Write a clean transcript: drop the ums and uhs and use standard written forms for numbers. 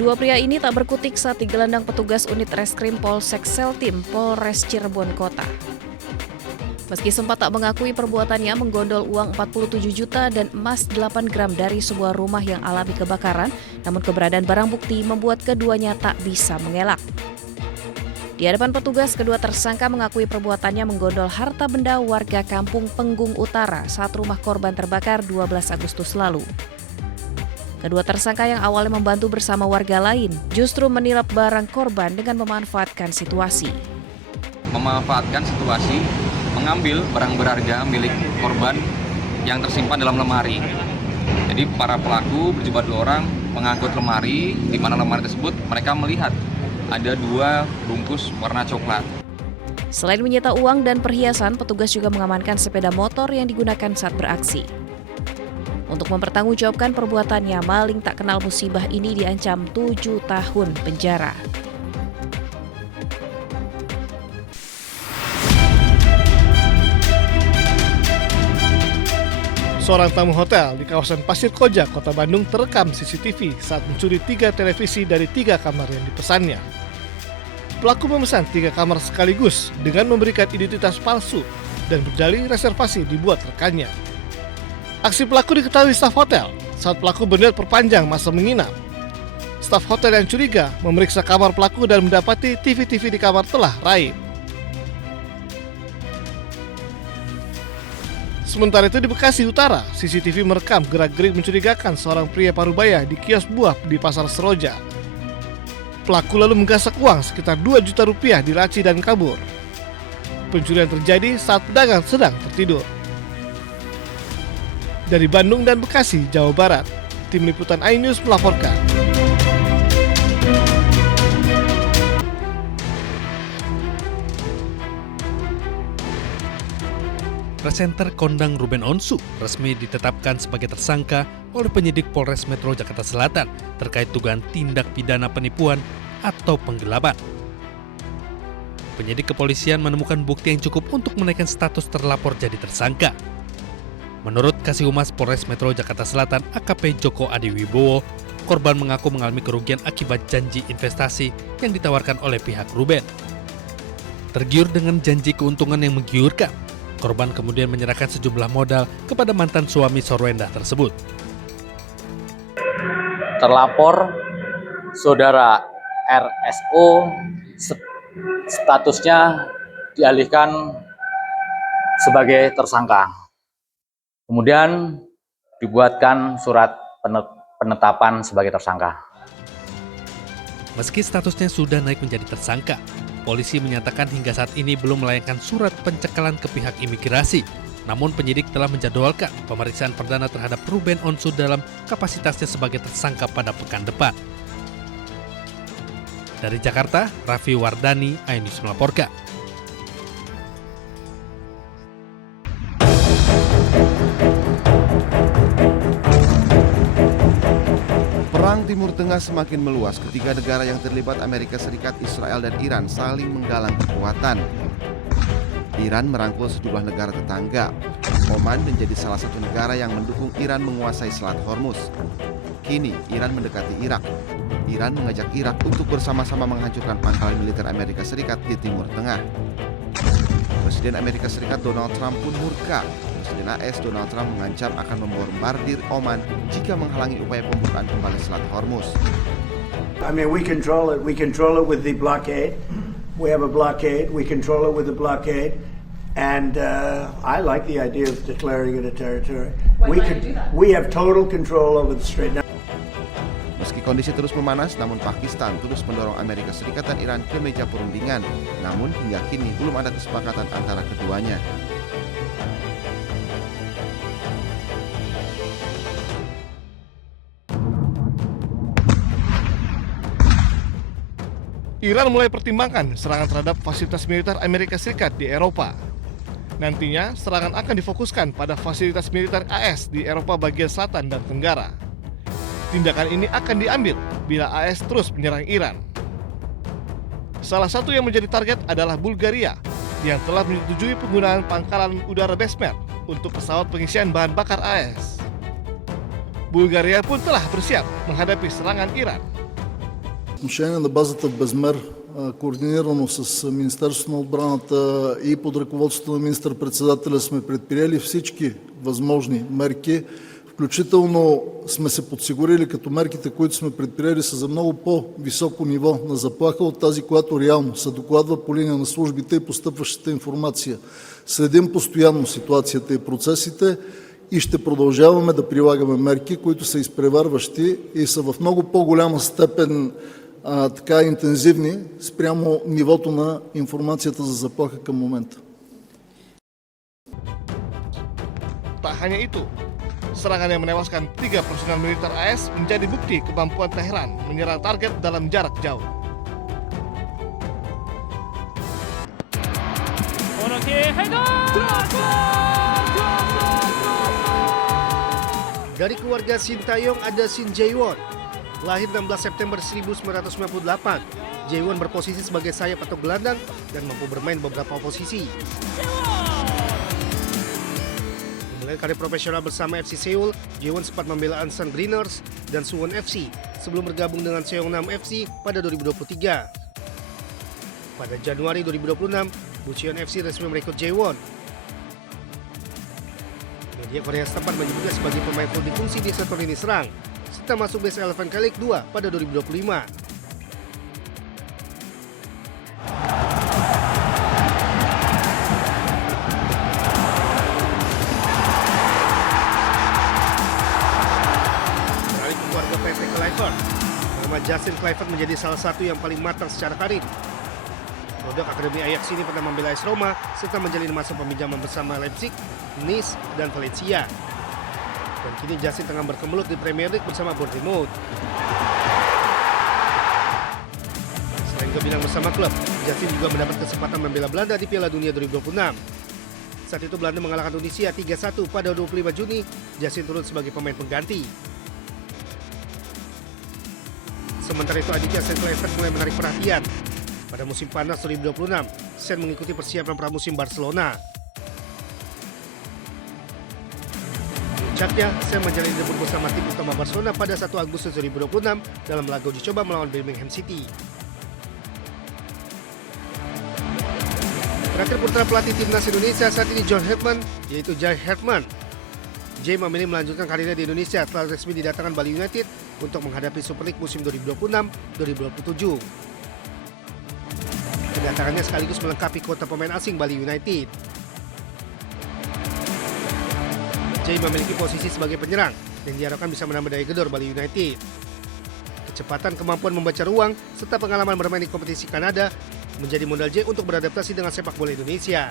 Kedua pria ini tak berkutik saat digelandang petugas unit reskrim Polsek Seltim, Polres Cirebon Kota. Meski sempat tak mengakui perbuatannya menggondol uang 47 juta dan emas 8 gram dari sebuah rumah yang alami kebakaran, namun keberadaan barang bukti membuat keduanya tak bisa mengelak. Di hadapan petugas, kedua tersangka mengakui perbuatannya menggondol harta benda warga kampung Penggung Utara saat rumah korban terbakar 12 Agustus lalu. Kedua tersangka yang awalnya membantu bersama warga lain justru menilap barang korban dengan memanfaatkan situasi. Memanfaatkan situasi, mengambil barang berharga milik korban yang tersimpan dalam lemari. Jadi para pelaku berjumlah 2 orang mengangkut lemari, di mana lemari tersebut mereka melihat ada 2 bungkus warna coklat. Selain menyita uang dan perhiasan, petugas juga mengamankan sepeda motor yang digunakan saat beraksi. Untuk mempertanggungjawabkan perbuatannya, maling tak kenal musibah ini diancam 7 tahun penjara. Seorang tamu hotel di kawasan Pasir Koja, Kota Bandung terekam CCTV saat mencuri 3 televisi dari 3 kamar yang dipesannya. Pelaku memesan 3 kamar sekaligus dengan memberikan identitas palsu dan berdalih reservasi dibuat rekannya. Aksi pelaku diketahui staf hotel saat pelaku berniat perpanjang masa menginap. Staf hotel yang curiga memeriksa kamar pelaku dan mendapati TV-TV di kamar telah raib. Sementara itu di Bekasi Utara, CCTV merekam gerak-gerik mencurigakan seorang pria parubaya di kios buah di Pasar Seroja. Pelaku lalu menggasak uang sekitar 2 juta rupiah di laci dan kabur. Pencurian terjadi saat pedagang sedang tertidur. Dari Bandung dan Bekasi, Jawa Barat, Tim Liputan iNews melaporkan. Presenter kondang Ruben Onsu resmi ditetapkan sebagai tersangka oleh penyidik Polres Metro Jakarta Selatan terkait dugaan tindak pidana penipuan atau penggelapan. Penyidik kepolisian menemukan bukti yang cukup untuk menaikkan status terlapor jadi tersangka. Menurut Kasih Humas Polres Metro Jakarta Selatan AKP Joko Adiwibowo, korban mengaku mengalami kerugian akibat janji investasi yang ditawarkan oleh pihak Ruben. Tergiur dengan janji keuntungan yang menggiurkan, korban kemudian menyerahkan sejumlah modal kepada mantan suami Sorwenda tersebut. Terlapor saudara RSO statusnya dialihkan sebagai tersangka. Kemudian dibuatkan surat penetapan sebagai tersangka. Meski statusnya sudah naik menjadi tersangka, polisi menyatakan hingga saat ini belum melayangkan surat pencekalan ke pihak imigrasi. Namun penyidik telah menjadwalkan pemeriksaan perdana terhadap Ruben Onsu dalam kapasitasnya sebagai tersangka pada pekan depan. Dari Jakarta, Raffi Wardani, iNews melaporkan. Perang Timur Tengah semakin meluas ketika negara yang terlibat Amerika Serikat, Israel, dan Iran saling menggalang kekuatan. Iran merangkul sejumlah negara tetangga. Oman menjadi salah satu negara yang mendukung Iran menguasai Selat Hormuz. Kini Iran mendekati Irak. Iran mengajak Irak untuk bersama-sama menghancurkan pangkalan militer Amerika Serikat di Timur Tengah. Presiden Amerika Serikat Donald Trump pun murka. Presiden AS Donald Trump mengancam akan membombardir Oman jika menghalangi upaya pembukaan kembali Selat Hormuz. I mean, we control it. We control it with the blockade. We have a blockade. We control it with the blockade. And I like the idea of declaring it a territory. We have total control over the Strait. Meski kondisi terus memanas, namun Pakistan terus mendorong Amerika Serikat dan Iran ke meja perundingan. Namun hingga kini belum ada kesepakatan antara keduanya. Iran mulai pertimbangkan serangan terhadap fasilitas militer Amerika Serikat di Eropa. Nantinya, serangan akan difokuskan pada fasilitas militer AS di Eropa bagian selatan dan tenggara. Tindakan ini akan diambil bila AS terus menyerang Iran. Salah satu yang menjadi target adalah Bulgaria, yang telah menyetujui penggunaan pangkalan udara Besmer untuk pesawat pengisian bahan bakar AS. Bulgaria pun telah bersiap menghadapi serangan Iran. отношение на базата в Безмер, координирано с Министерството на отбраната и под ръководството на министър-председателя сме предприели всички възможни мерки. Включително сме се подсигурили, като мерките, които сме предприели, са за много по-високо ниво на заплаха от тази, която реално се докладва по линия на службите и постъпващата информация. Следим постоянно ситуацията и процесите и ще продължаваме да прилагаме мерки, които са изпреварващи и са в много по-голяма степен интензивни спрямо нивото на информацията за заплаха към момента. Tak hanya itu, serangan yang menewaskan 3 personel militer AS menjadi bukti kemampuan Tehran menyerang target dalam jarak jauh. Dari keluarga Sintayong ada Shin Jae-won. Lahir 16 September 1998, Jae-won berposisi sebagai sayap atau gelandang dan mampu bermain beberapa posisi. Memulai karir profesional bersama FC Seoul, Jae-won sempat membela Ansan Greeners dan Suwon FC sebelum bergabung dengan Seongnam FC pada 2023. Pada Januari 2026, Bucheon FC resmi merekrut Jae-won. Media Korea setempat menyebutnya sebagai pemain multifungsi di sektor lini serang, serta masuk base 11 K-League 2 pada 2025. Beralih ke keluarga Patrick Kluivert, nama Justin Kluivert menjadi salah satu yang paling matang secara karir. Produk Akademi Ajax ini pernah membela AS Roma serta menjalin masa peminjaman bersama Leipzig, Nice, dan Valencia. Dan kini Justin tengah berkemelut di Premier League bersama Bournemouth. Selain kebinang bersama klub, Justin juga mendapat kesempatan membela Belanda di Piala Dunia 2026. Saat itu Belanda mengalahkan Tunisia 3-1 pada 25 Juni, Justin turun sebagai pemain pengganti. Sementara itu adiknya Sen Kluivert mulai menarik perhatian. Pada musim panas 2026, Sen mengikuti persiapan pramusim Barcelona. Puncaknya, Sen menjalani debut bersama tim utama Barcelona pada 1 Agustus 2026 dalam laga uji coba melawan Birmingham City. Terakhir putra pelatih timnas Indonesia saat ini John Herdman, yaitu Jai Herdman. Jai memilih melanjutkan karirnya di Indonesia setelah resmi didatangkan Bali United untuk menghadapi Super League musim 2026-2027. Kedatangannya sekaligus melengkapi kuota pemain asing Bali United. Jai memiliki posisi sebagai penyerang dan diharapkan bisa menambah daya gedor Bali United. Kecepatan, kemampuan membaca ruang, serta pengalaman bermain di kompetisi Kanada menjadi modal Jai untuk beradaptasi dengan sepak bola Indonesia.